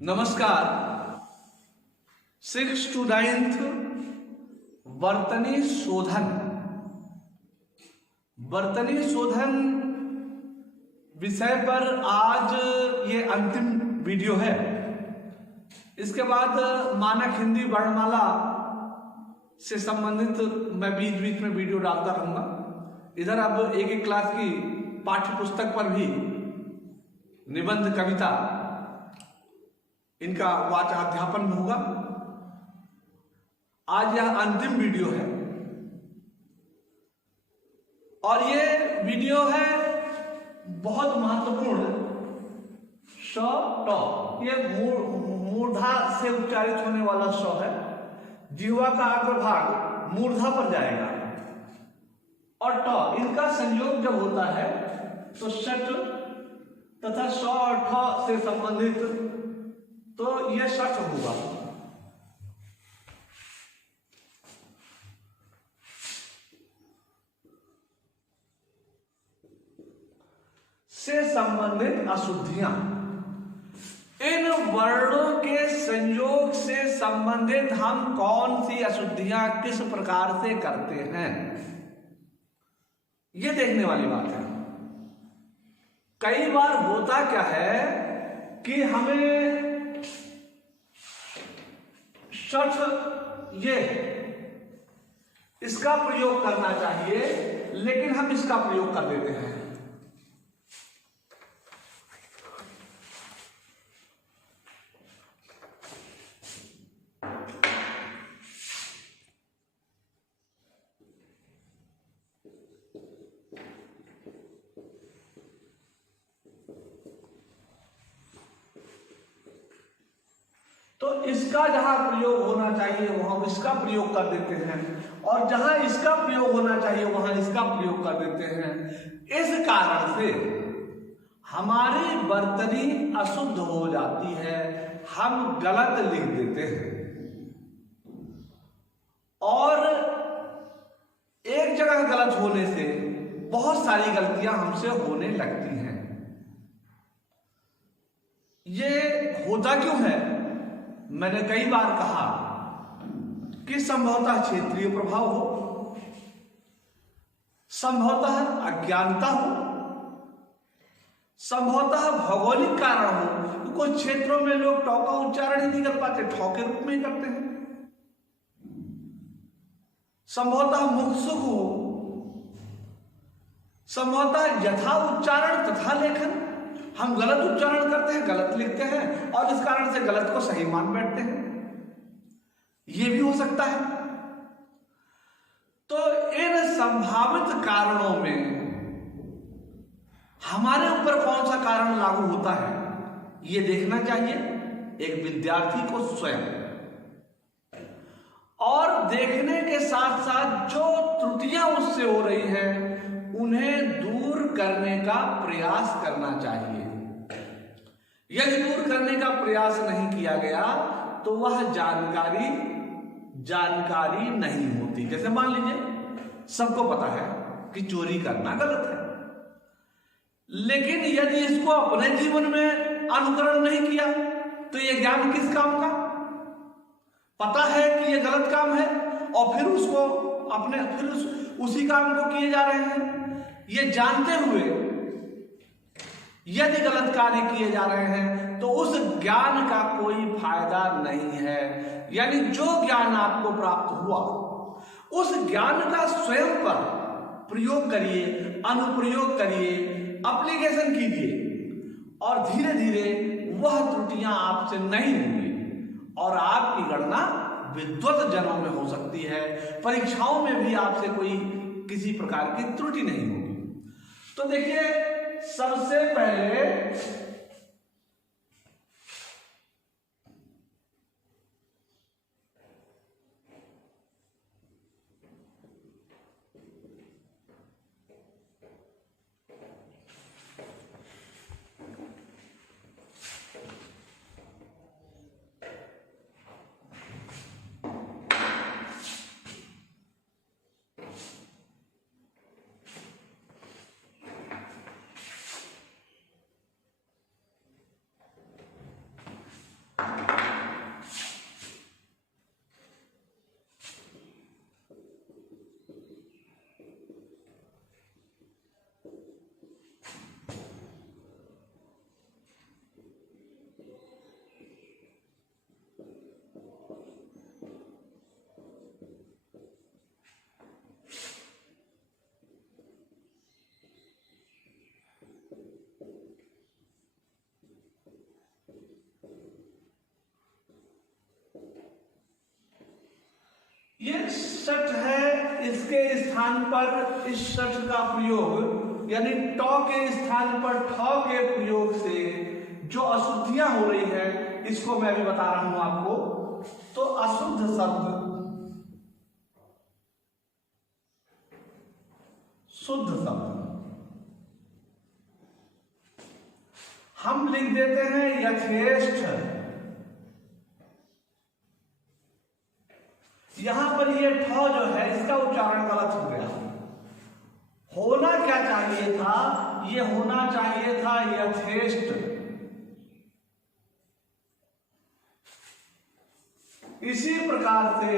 नमस्कार। 6 to 9th वर्तनी शोधन विषय पर आज ये अंतिम वीडियो है। इसके बाद मानक हिंदी वर्णमाला से संबंधित मैं बीच बीच में वीडियो डालता रहूंगा। इधर अब एक एक क्लास की पाठ्य पुस्तक पर भी निबंध, कविता, इनका वाचाध्यापन होगा। आज यह अंतिम वीडियो है और ये वीडियो है बहुत महत्वपूर्ण। श ट ये मूर्धा से उच्चारित होने वाला श है। जिह्वा का अग्रभाग मूर्धा पर जाएगा और ट इनका संयोग जब होता है तो षट तथा श और ठ से संबंधित तो यह षट होगा। से संबंधित अशुद्धियां, इन वर्णों के संयोग से संबंधित हम कौन सी अशुद्धियां किस प्रकार से करते हैं, यह देखने वाली बात है। कई बार होता क्या है कि हमें षट ये इसका प्रयोग करना चाहिए लेकिन हम इसका प्रयोग कर देते हैं। तो इसका जहां प्रयोग होना चाहिए वहां इसका प्रयोग कर देते हैं और जहां इसका प्रयोग होना चाहिए वहां इसका प्रयोग कर देते हैं। इस कारण से हमारी वर्तनी अशुद्ध हो जाती है, हम गलत लिख देते हैं और एक जगह गलत होने से बहुत सारी गलतियां हमसे होने लगती हैं। ये होता क्यों है? मैंने कई बार कहा कि संभवतः क्षेत्रीय प्रभाव हो, संभवतः अज्ञानता हो, संभवतः भौगोलिक कारण हो। कुछ क्षेत्रों में लोग टॉ का उच्चारण ही नहीं कर पाते, ठौ के रूप में ही करते हैं। संभवतः मुखसुख हो, संभवतः यथा उच्चारण तथा लेखन, हम गलत उच्चारण करते हैं, गलत लिखते हैं और इस कारण से गलत को सही मान बैठते हैं। यह भी हो सकता है। तो इन संभावित कारणों में हमारे ऊपर कौन सा कारण लागू होता है यह देखना चाहिए एक विद्यार्थी को स्वयं, और देखने के साथ साथ जो त्रुटियां उससे हो रही हैं उन्हें दूर करने का प्रयास करना चाहिए। यदि दूर करने का प्रयास नहीं किया गया तो वह जानकारी नहीं होती। जैसे मान लीजिए सबको पता है कि चोरी करना गलत है, लेकिन यदि इसको अपने जीवन में अनुकरण नहीं किया तो यह ज्ञान किस काम का? पता है कि यह गलत काम है और फिर उसी काम को किए जा रहे हैं। ये जानते हुए यदि गलत कार्य किए जा रहे हैं तो उस ज्ञान का कोई फायदा नहीं है। यानी जो ज्ञान आपको प्राप्त हुआ उस ज्ञान का स्वयं पर प्रयोग करिए, अनुप्रयोग करिए, एप्लीकेशन कीजिए और धीरे धीरे वह त्रुटियां आपसे नहीं होंगी और आपकी गणना विद्वत जनों में हो सकती है। परीक्षाओं में भी आपसे कोई किसी प्रकार की त्रुटि नहीं होगी। तो देखिए, सबसे पहले सठ है, इसके स्थान पर इस सठ का प्रयोग यानी टॉ के स्थान पर ठॉ के प्रयोग से जो अशुद्धियां हो रही है इसको मैं भी बता रहा हूं आपको। तो अशुद्ध शब्द, शुद्ध शब्द हम लिख देते हैं यथेष्ट। यहां पर ये ठौ जो है इसका उच्चारण गलत हो गया। होना क्या चाहिए था, ये होना चाहिए था यथेष्ट। इसी प्रकार से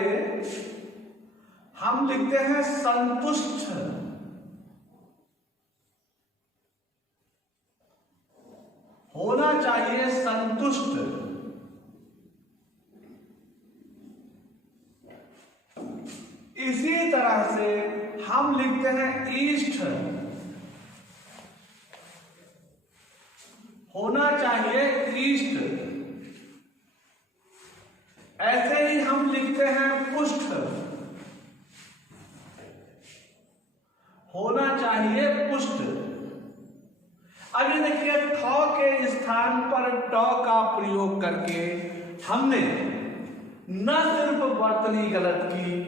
हम लिखते हैं संतुष्ट। होना चाहिए संतुष्ट। इसी तरह से हम लिखते हैं ईष्ट। होना चाहिए ईष्ट। ऐसे ही हम लिखते हैं पुष्ट। होना चाहिए पुष्ट। अब ये देखिए ठौ के स्थान पर टॉ का प्रयोग करके हमने न सिर्फ वर्तनी गलत की,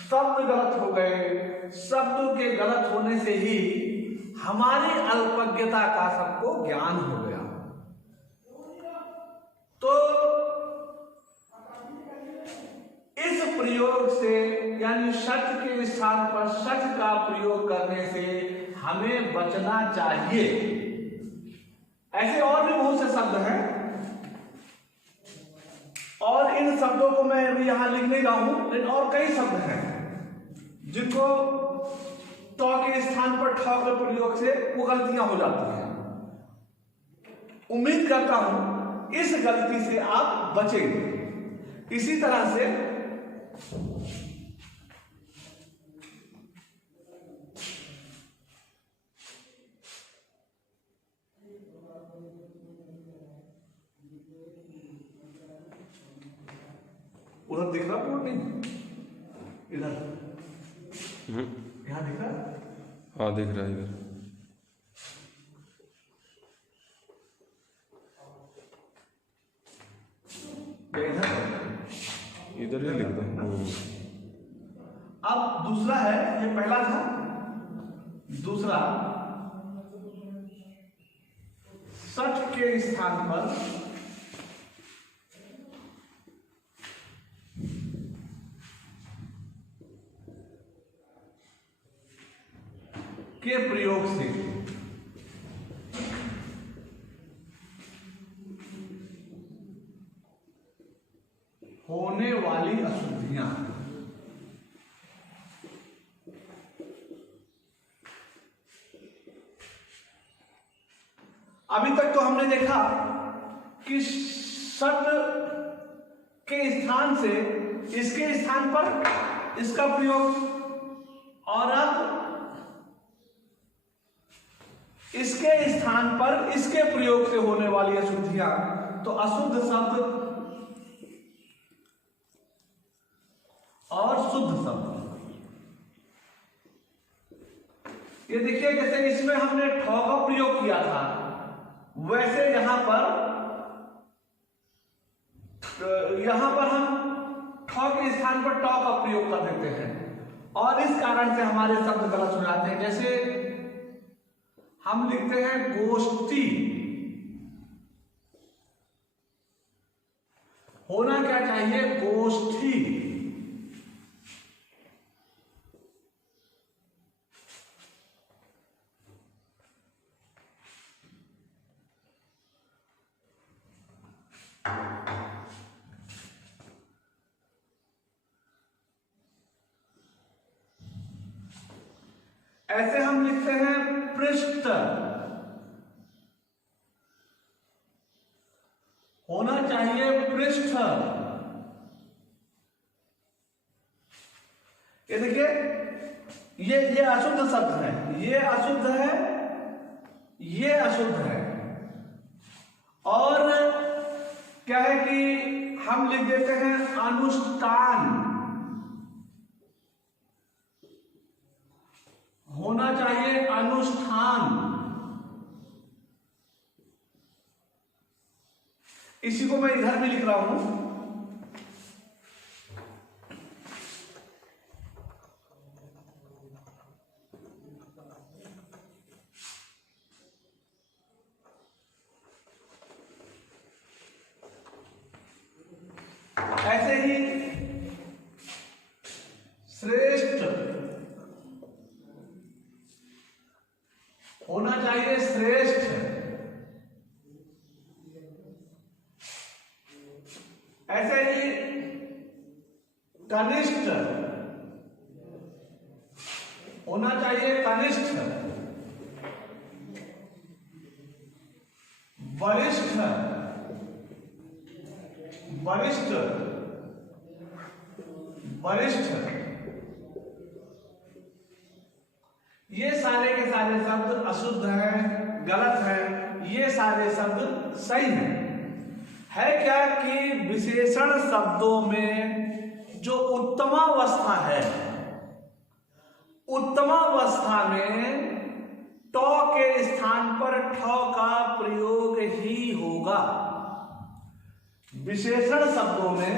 शब्द गलत हो गए। शब्दों के गलत होने से ही हमारी अल्पज्ञता का सबको ज्ञान हो गया। तो इस प्रयोग से यानी शठ के स्थान पर शठ का प्रयोग करने से हमें बचना चाहिए। ऐसे और भी बहुत से शब्द हैं और इन शब्दों को मैं अभी यहां लिख नहीं रहा हूं, लेकिन और कई शब्द हैं जिनको टॉ के स्थान पर ठॉ के प्रयोग से वो गलतियां हो जाती हैं। उम्मीद करता हूं इस गलती से आप बचेंगे। इसी तरह से उधर दिख रहा बोर्ड नहीं, इधर यहां दिख रहा है? हाँ दिख रहा है इधर। इधर ही लिख दो। अब दूसरा है, ये पहला था, दूसरा सठ के स्थान पर के प्रयोग से होने वाली अशुद्धियां। अभी तक तो हमने देखा कि सट के स्थान से इसके स्थान पर इसका प्रयोग, और अब इसके स्थान पर इसके प्रयोग से होने वाली अशुद्धियां। तो अशुद्ध शब्द और शुद्ध शब्द, ये देखिए जैसे इसमें हमने ठौ का प्रयोग किया था, वैसे यहां पर हम ठौ के स्थान पर टॉ का प्रयोग कर देते हैं और इस कारण से हमारे शब्द गलत हो जाते हैं। जैसे हम लिखते हैं गोष्ठी। होना क्या चाहिए गोष्ठी। ऐसे हम लिखते हैं पृष्ठ। होना चाहिए पृष्ठ। ये देखिए ये अशुद्ध शब्द है, ये अशुद्ध है, ये अशुद्ध है। और क्या है कि हम लिख देते हैं अनुष्ठान। इसी को मैं इधर भी लिख रहा हूं। ऐसे ही श्रेष्ठ होना चाहिए, श्रेष्ठ। ऐसे ही कनिष्ठ होना चाहिए, कनिष्ठ। वरिष्ठ, वरिष्ठ, वरिष्ठ। ये सारे के सारे शब्द अशुद्ध हैं, गलत हैं, ये सारे शब्द सही हैं। है क्या कि विशेषण शब्दों में जो उत्तमावस्था है, उत्तमावस्था में ट के स्थान पर ठ का प्रयोग ही होगा। विशेषण शब्दों में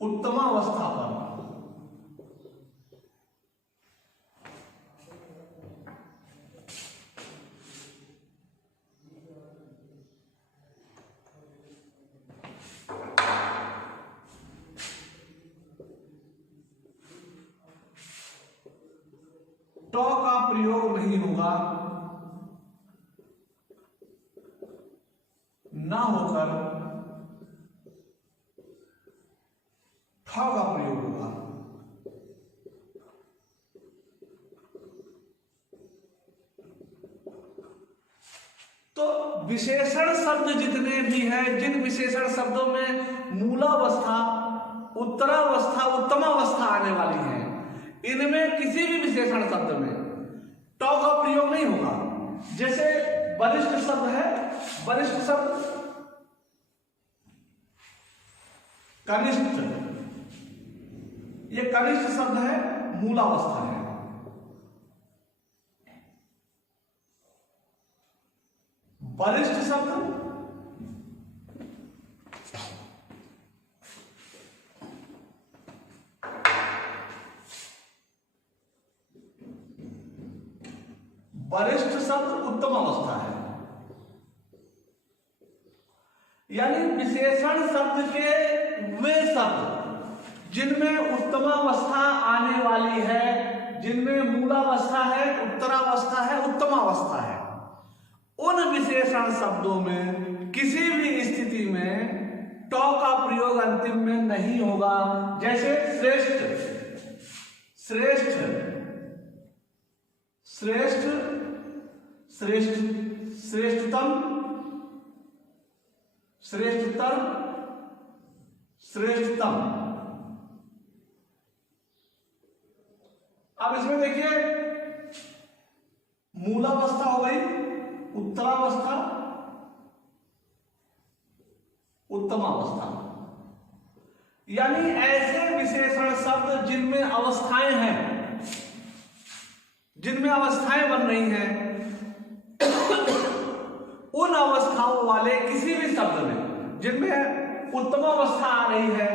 उत्तमावस्था पर ट का प्रयोग नहीं होगा, ना होकर ठ का प्रयोग होगा। तो विशेषण शब्द जितने भी हैं, जिन विशेषण शब्दों में मूलावस्था, उत्तरावस्था, उत्तमावस्था आने वाली है, इनमें किसी भी विशेषण शब्द में ट का प्रयोग नहीं होगा। जैसे वरिष्ठ शब्द है, वरिष्ठ शब्द, कनिष्ठ, ये कनिष्ठ शब्द है, मूलावस्था है। वरिष्ठ शब्द वरिष्ठ शब्द उत्तम अवस्था है। यानी विशेषण शब्द के वे शब्द जिनमें उत्तमावस्था आने वाली है, जिनमें मूलावस्था है, उत्तरावस्था है, उत्तमावस्था है, उन विशेषण शब्दों में किसी भी स्थिति में ट का प्रयोग अंतिम में नहीं होगा। जैसे श्रेष्ठ, श्रेष्ठ, श्रेष्ठ, श्रेष्ठ, श्रेष्ठतम, श्रेष्ठतर, श्रेष्ठतम। अब इसमें देखिए, मूलावस्था हो गई, उत्तरावस्था, उत्तमावस्था। यानी ऐसे विशेषण शब्द जिनमें अवस्थाएं हैं, जिनमें अवस्थाएं बन रही हैं, उन अवस्थाओं वाले किसी भी शब्द में जिनमें उत्तमावस्था आ रही है,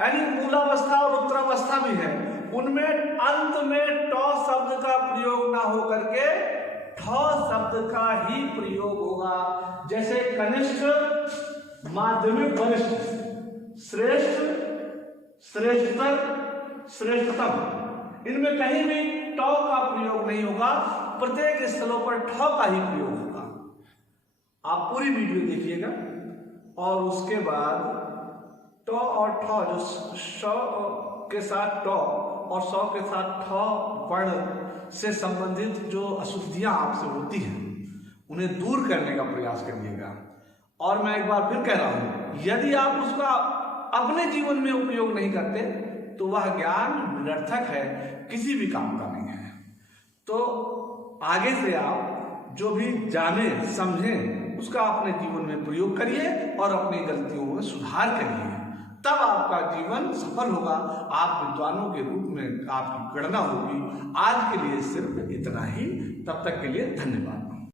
यानी मूलावस्था और उत्तरावस्था भी है, उनमें अंत में ट शब्द का प्रयोग ना हो करके ठ शब्द का ही प्रयोग होगा। जैसे कनिष्ठ, माध्यमिक, वरिष्ठ, श्रेष्ठ, श्रेष्ठतर, श्रेष्ठतम, इनमें कहीं भी ट का प्रयोग नहीं होगा, प्रत्येक स्थलों पर ठ का ही प्रयोग होगा। आप पूरी वीडियो देखिएगा और उसके बाद ट और ठ, जो श के साथ ट और स के साथ ठ वर्ण से संबंधित जो अशुद्धियां आपसे होती हैं, उन्हें दूर करने का प्रयास करिएगा। और मैं एक बार फिर कह रहा हूं, यदि आप उसका अपने जीवन में उपयोग नहीं करते तो वह ज्ञान निरर्थक है, किसी भी काम का नहीं है। तो आगे से आप जो भी जाने समझें उसका अपने जीवन में प्रयोग करिए और अपनी गलतियों में सुधार करिए। तब आपका जीवन सफल होगा, आप विद्वानों के रूप में आपकी गणना होगी। आज के लिए सिर्फ इतना ही, तब तक के लिए धन्यवाद।